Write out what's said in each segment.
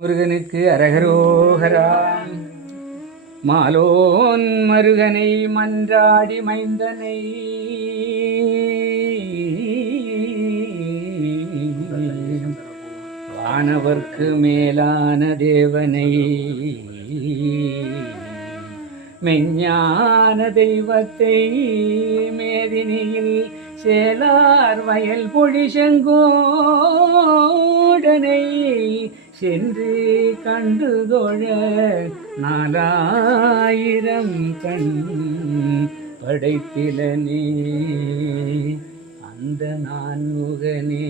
முருகனுக்கு அரகரோகரா. மாலோன் மருகனை மன்றாடி மைந்தனை வானவர்க்கு மேலான தேவனை மெஞ்ஞான தெய்வத்தை மேதினியில் சேலார் வயல் பொழி செங்கோடனை சென்று கண்டுதொழ 4000 கண் படைத்திலனே அந்த நான்முகனே.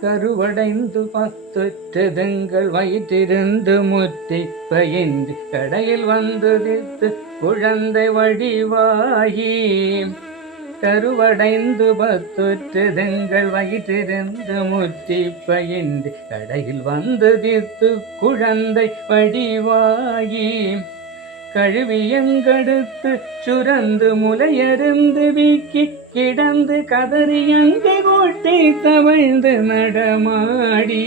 கருவடைந்து 10 வயிற்றிருந்து முத்தி பயின்று கடையில் வந்து தித்து குழந்தை வடிவாகி. கருவடைந்து 10 வயிற்றிருந்து முத்தி பயின்று கடையில் வந்து தித்து குழந்தை வடிவாகி. கழுவியங்கடுத்து சுரந்து முலையருந்து வீக்கி கிடந்து கதறியங்க கோட்டை தவழ்ந்து நடமாடி.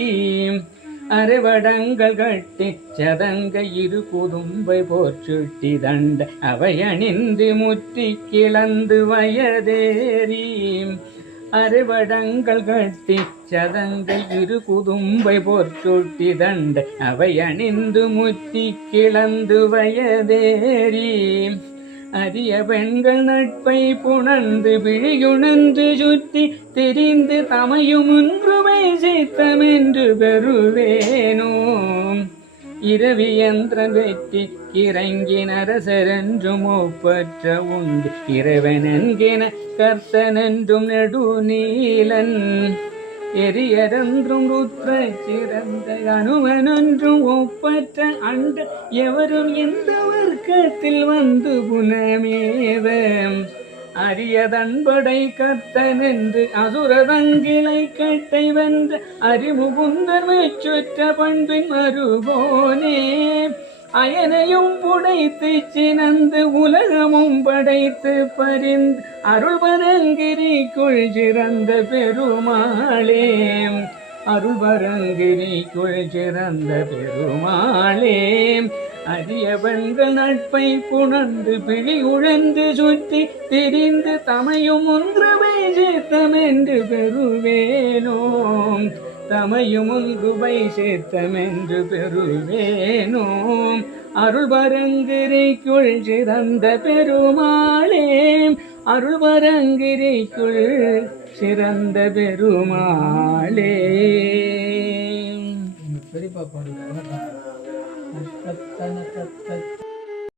அறுவடங்கள் கட்டி சதங்க இரு குதும்பை போர்ச்சுட்டி தண்ட அவை அணிந்து முற்றி கிளந்து வயதேறி. அறுவடங்கள் கட்டி சதங்கள் இரு குதும்பை போர்ச்சுட்டி தண்ட அவை அணிந்து முற்றி கிளந்து வயதேறி. அரிய பெண்கள் நட்பை புணர்ந்து விழியுணர்ந்து சுற்றி தெரிந்து தமையும் ஒன்றுமை சித்தமென்று பெறுவேனோ. இரவி யந்திர வெற்றி கிறங்கி நரசரென்றும் ஒப்பற்ற உண்டு இறைவனென்கின கர்த்தனென்றும் நெடுநீலன். எரியரென்றும் ருத்ர சிறந்த அனுமனொன்றும் ஒப்பற்ற அண்ட எவரும் எந்த வர்க்கத்தில் வந்து புனமேவ. அரியதன்படை கர்த்தனென்று அசுரதங்கிளை கட்டை வென்ற அறிமுகுந்தன் மெச்சுற்ற பண்பின் மறுபோனே. அயனையும் புடைத்து சினந்து உலகமும் படைத்து பரிந்து அருள்வரங்கிரிக்குள் சிறந்த பெருமாளே. அருள்வரங்கிரிக்குள் சிறந்த பெருமாளே. அரிய பெண்கள் நட்பை புணர்ந்து பிழி உழந்து சுற்றி திரிந்து தமையும் ஒன்றுமை சித்தமென்று பெறுவேனோ. தமையும் ஒன்றுமை சித்தமென்று பெறுவேனோ. அருள்வரங்கிரிக்குள் சிறந்த பெருமாளே. அருள்வரங்கிரிக்குள் சிறந்த பெருமாளே. பெரியப்பா பாடுங்க.